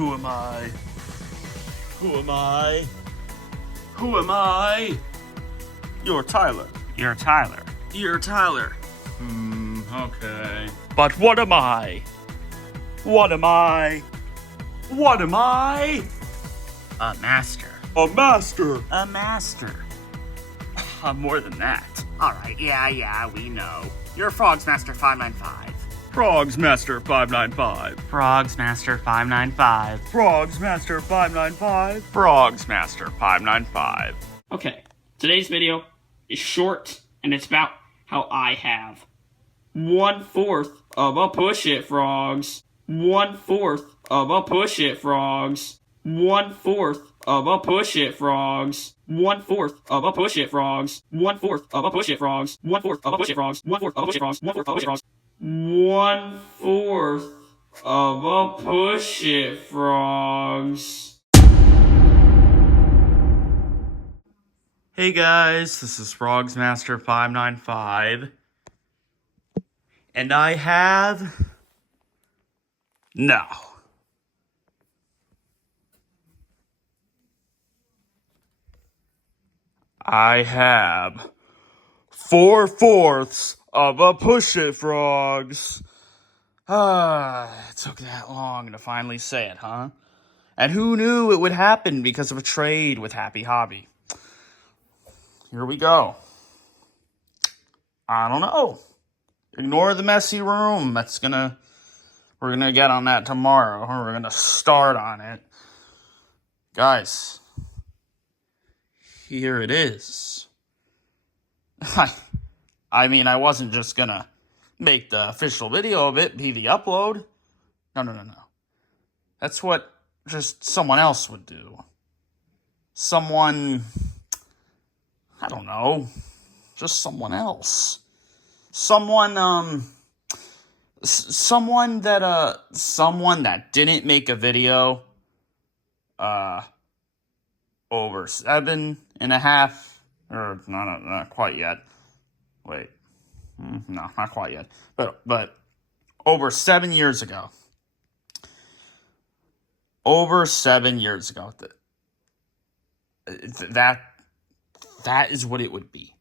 Who am I? Who am I? Who am I? You're Tyler. You're Tyler. You're Tyler. Okay. But what am I? What am I? What am I? A master. A master. A master. I'm more than that. Alright, yeah, we know. You're Frogz Master 595. Frogz Master 595. Frogz Master 595. Frogz Master 595. Frogz Master 595. Okay, today's video is short, and it's about how I have 1/4 of a push-it Frogz. 1/4 of a push-it Frogz. 1/4 of a push-it Frogz. 1/4 of a push-it Frogz. 1/4 of a push-it Frogz. 1/4 of a push-it Frogz. 1/4 of a push-it Frogz. 1/4 of a push-it Frogz. 1/4 of a push-it Frogz. Hey guys, this is Frogz Master 595. And I have... No. I have 4/4 of a push-it Frogz. It took that long to finally say it, huh? And who knew it would happen because of a trade with Happy Hobby? Here we go. I don't know. Ignore the messy room. We're gonna get on that tomorrow. We're gonna start on it. Guys, here it is. I mean, I wasn't just gonna make the official video of it be the upload. No. That's what just someone else would do. Someone, I don't know, just someone else. Someone that didn't make a video, over 7.5, or not quite yet. Wait, no, not quite yet. But over 7 years ago. Over 7 years ago. That is what it would be.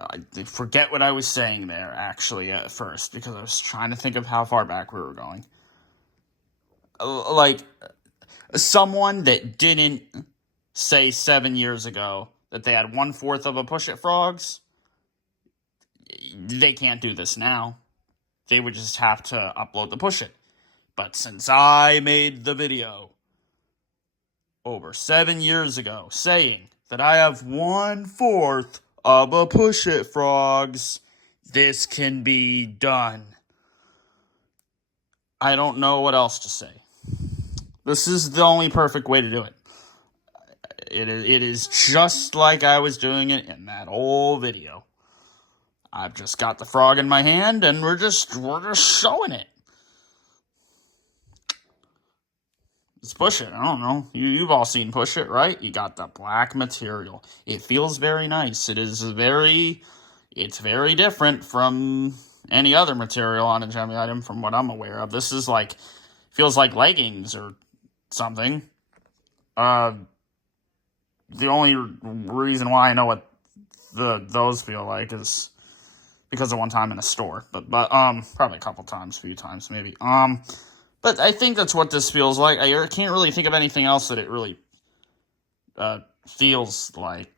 I forget what I was saying there, actually, at first, because I was trying to think of how far back we were going. Like, someone that didn't say 7 years ago that they had 1/4 of a push-it Frogz, they can't do this now. They would just have to upload the push-it. But since I made the video over 7 years ago saying that I have 1/4 of a push-it Frogz, this can be done. I don't know what else to say. This is the only perfect way to do it. It is just like I was doing it in that old video. I've just got the frog in my hand, and we're just showing it. Let's push it. I don't know. You've all seen push it, right? You got the black material. It feels very nice. It's very different from any other material on a Gemmy item from what I'm aware of. This is like, feels like leggings or something. The only reason why I know what those feel like is because of one time in a store. But probably a few times maybe. But I think that's what this feels like. I can't really think of anything else that it really feels like.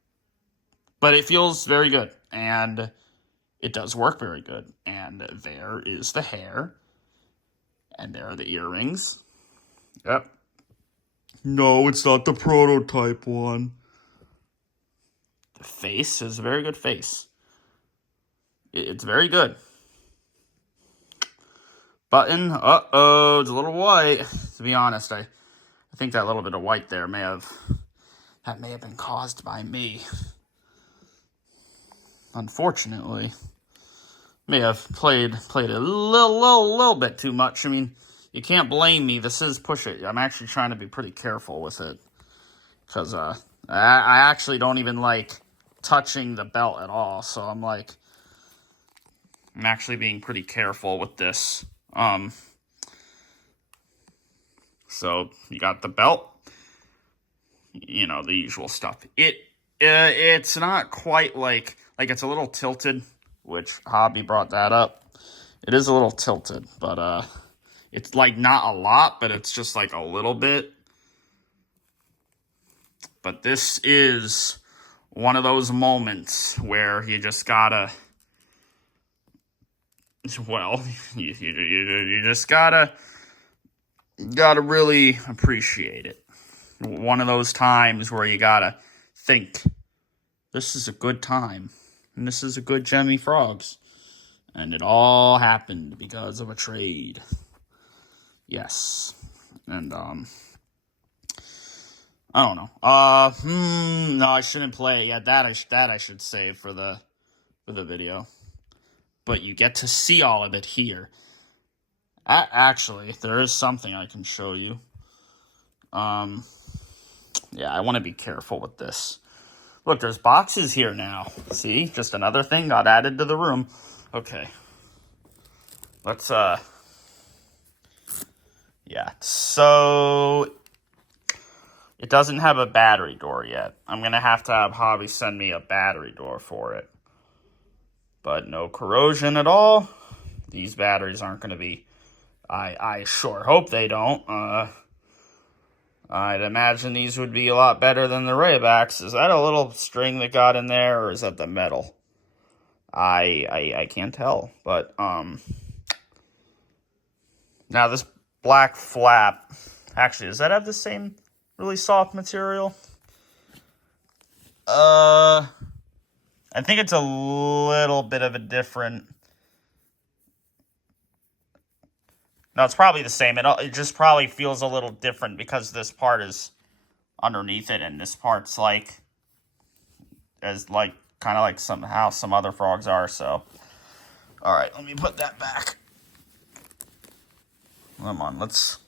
But it feels very good. And it does work very good. And there is the hair. And there are the earrings. Yep. No, it's not the prototype one. The face is a very good face. It's very good. Button, it's a little white. To be honest, I think that little bit of white there may have been caused by me. Unfortunately, may have played a little bit too much. I mean, you can't blame me. This is push it. I'm actually trying to be pretty careful with it because I actually don't even like touching the belt at all. So I'm actually being pretty careful with this. So you got the belt, you know, the usual stuff. It's not quite like it's a little tilted, which Hobby brought that up. It is a little tilted, but it's like not a lot, but it's just like a little bit. But this is one of those moments where you just gotta, well, you just gotta really appreciate it. One of those times where you gotta think, this is a good time, and this is a good Jemmy Frogz. And it all happened because of a trade. Yes. And, I don't know. No, I shouldn't play it. Yeah, that I should save for the video. But you get to see all of it here. Actually, there is something I can show you. Yeah, I want to be careful with this. Look, there's boxes here now. See? Just another thing got added to the room. Okay. Let's, yeah. So, it doesn't have a battery door yet. I'm going to have Hobby send me a battery door for it. But no corrosion at all. These batteries aren't going to be... I sure hope they don't. I'd imagine these would be a lot better than the Raybacks. Is that a little string that got in there, or is that the metal? I can't tell. But, now this black flap... Actually, does that have the same really soft material? I think it's a little bit of a different... No, it's probably the same. It just probably feels a little different because this part is underneath it, and this part's like, kind of like how some other frogs are. So, all right, let me put that back. Come on, let's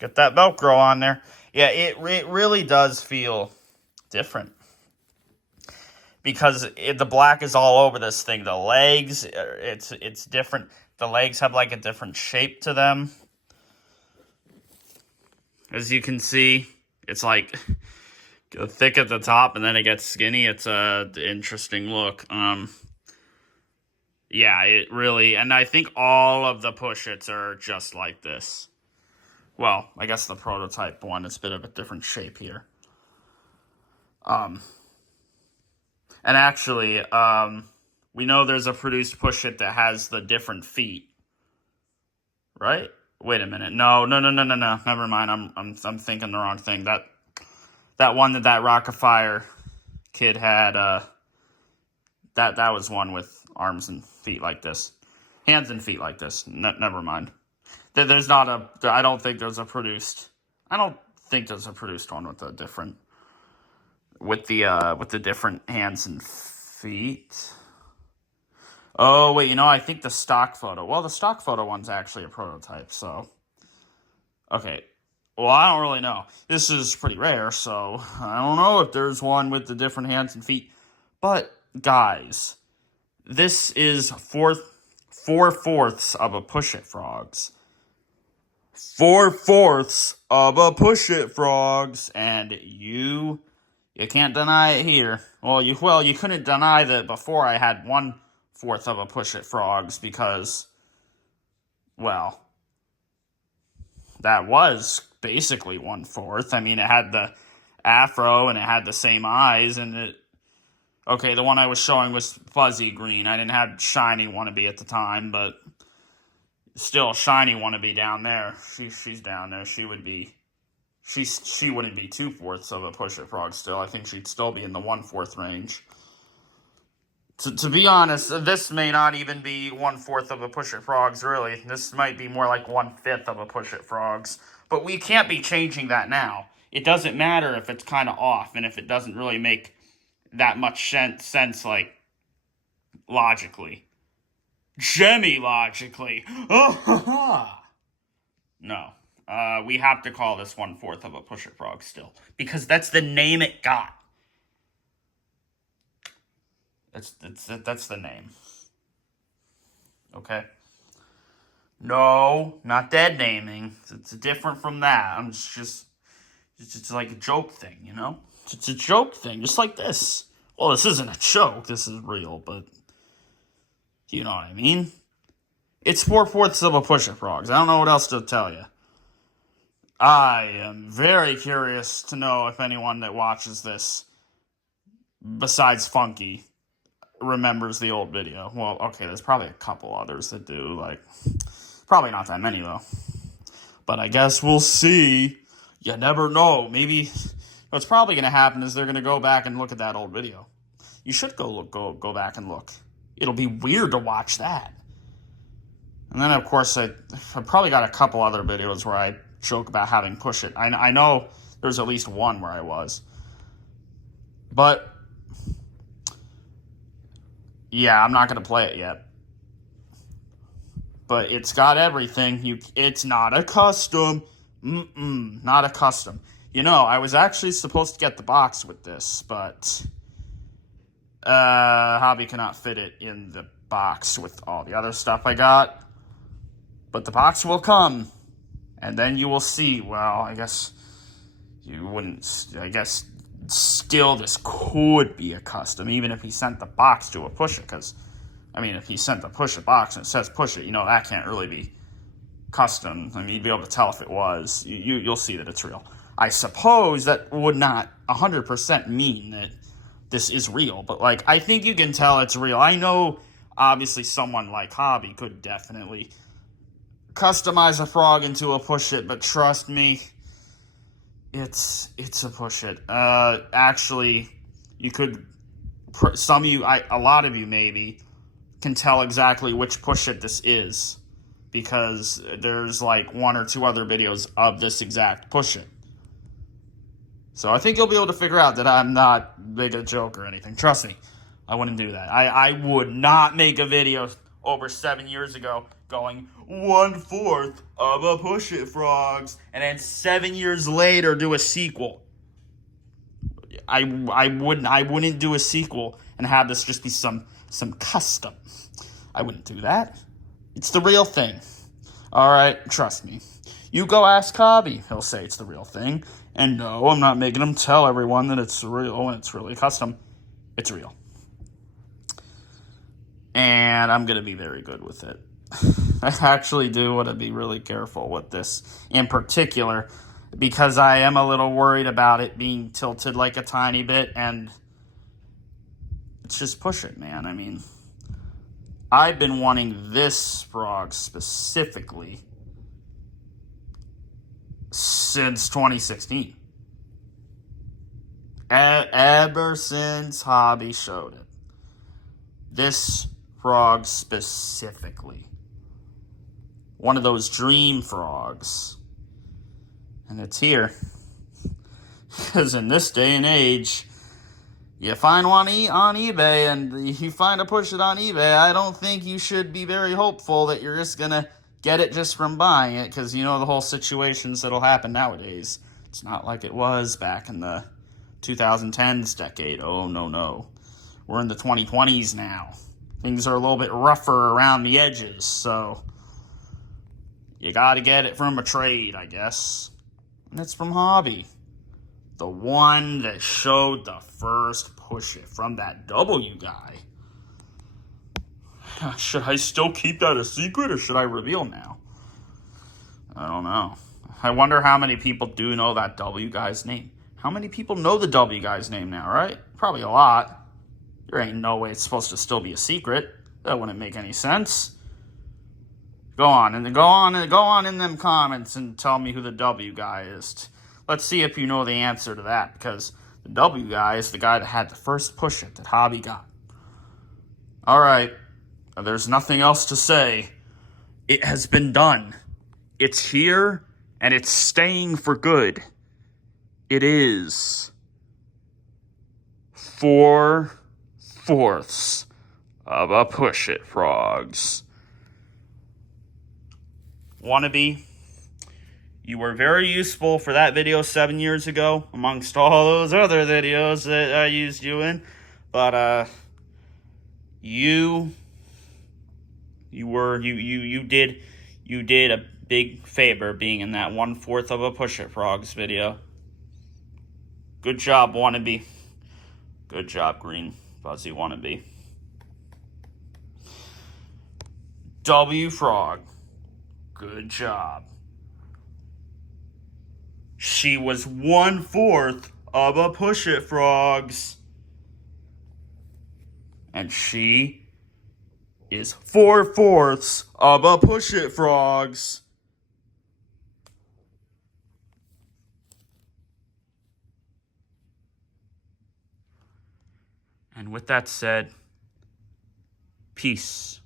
get that Velcro on there. Yeah, it really does feel different because the black is all over this thing. The legs, it's different. The legs have like a different shape to them. As you can see, it's like thick at the top and then it gets skinny. It's a interesting look. Yeah, it really, and I think all of the push-its are just like this. Well, I guess the prototype one is a bit of a different shape here. And actually, we know there's a produced push-it that has the different feet, right? Wait a minute. No. Never mind. I'm thinking the wrong thing. That one that Rockafire kid had, that was one with arms and feet like this, hands and feet like this. Never mind. There's not a. I don't think there's a produced. I don't think there's a produced one with the different. With the different hands and feet. Oh, wait, I think the stock photo... Well, the stock photo one's actually a prototype, so... Okay. Well, I don't really know. This is pretty rare, so... I don't know if there's one with the different hands and feet. But, guys... This is 4/4 of a push-it Frogz. 4/4 of a push-it Frogz. And you can't deny it here. Well, you couldn't deny that before I had 1/4 of a push-it Frogz because, well, that was basically 1/4. I mean, it had the afro and it had the same eyes and it... Okay, the one I was showing was fuzzy green. I didn't have shiny wannabe at the time, but still shiny wannabe down there. She's down there. She would be... She wouldn't be 2/4 of a push-it Frogz still. I think she'd still be in the 1/4 range. To be honest, this may not even be 1/4 of a push-it Frogz, really. This might be more like 1/5 of a push-it Frogz. But we can't be changing that now. It doesn't matter if it's kind of off and if it doesn't really make that much sense, like, logically. Jemmy logically. No. We have to call this 1/4 of a push-it Frogz still. Because that's the name it got. That's the name. Okay? No, not dead naming. It's different from that. It's like a joke thing, you know? It's a joke thing, just like this. Well, this isn't a joke. This is real, but you know what I mean? It's 4/4 of a push-it, Frogz. I don't know what else to tell you. I am very curious to know if anyone that watches this, besides Funky, remembers the old video. Well, okay, there's probably a couple others that do. Like, probably not that many, though. But I guess we'll see. You never know. Maybe what's probably going to happen is they're going to go back and look at that old video. You should go back and look. It'll be weird to watch that. And then, of course, I probably got a couple other videos where I joke about having push it. I know there's at least one where I was. But, yeah, I'm not going to play it yet. But it's got everything. It's not a custom. Not a custom. You know, I was actually supposed to get the box with this, but Hobby cannot fit it in the box with all the other stuff I got. But the box will come, and then you will see. Well, I guess you wouldn't. I guess still this could be a custom, even if he sent the box to a push it, because I mean, if he sent the push it box and it says push it, you know, that can't really be custom. I mean, you'd be able to tell if it was. You'll see that it's real. I suppose that would not 100% mean that this is real, but, like, I think you can tell it's real. I know, obviously, someone like Hobby could definitely customize a frog into a push it, but trust me, it's a push it. Actually, you could, some of you, a lot of you maybe, can tell exactly which push it this is, because there's like one or two other videos of this exact push it. So I think you'll be able to figure out that I'm not making a joke or anything. Trust me, I wouldn't do that. I would not make a video over 7 years ago going 1/4 of a push it, Frogz, and then 7 years later do a sequel. I wouldn't do a sequel and have this just be some custom. I wouldn't do that. It's the real thing. All right, trust me. You go ask Hobby. He'll say it's the real thing. And no, I'm not making him tell everyone that it's real and it's really custom. It's real. And I'm going to be very good with it. I actually do want to be really careful with this in particular, because I am a little worried about it being tilted like a tiny bit, and it's just push it, man. I mean, I've been wanting this frog specifically since 2016. Ever since Hobby showed it. This frog specifically. One of those dream frogs. And it's here. Because in this day and age, you find one on eBay and you find a push it on eBay, I don't think you should be very hopeful that you're just going to get it just from buying it, because you know the whole situations that'll happen nowadays. It's not like it was back in the 2010s decade. Oh, no. We're in the 2020s now. Things are a little bit rougher around the edges, so you gotta get it from a trade, I guess. And it's from Hobby. The one that showed the first push it from that W guy. Should I still keep that a secret, or should I reveal now? I don't know. I wonder how many people do know that W guy's name. How many people know the W guy's name now, right? Probably a lot. There ain't no way it's supposed to still be a secret. That wouldn't make any sense. Go on in them comments and tell me who the W guy is. Let's see if you know the answer to that, because the W guy is the guy that had the first push it that Hobby got. All right. There's nothing else to say. It has been done. It's here, and it's staying for good. It is 4/4 of a push it, Frogz. Wannabe, you were very useful for that video 7 years ago, amongst all those other videos that I used you in. But you did you did a big favor being in that 1/4 of a Push It Frogz video. Good job, wannabe. Good job, green fuzzy wannabe. W Frog. Good job. She was 1/4 of a Push It Frogz. And she is 4/4 of a Push It Frogz. And with that said, peace.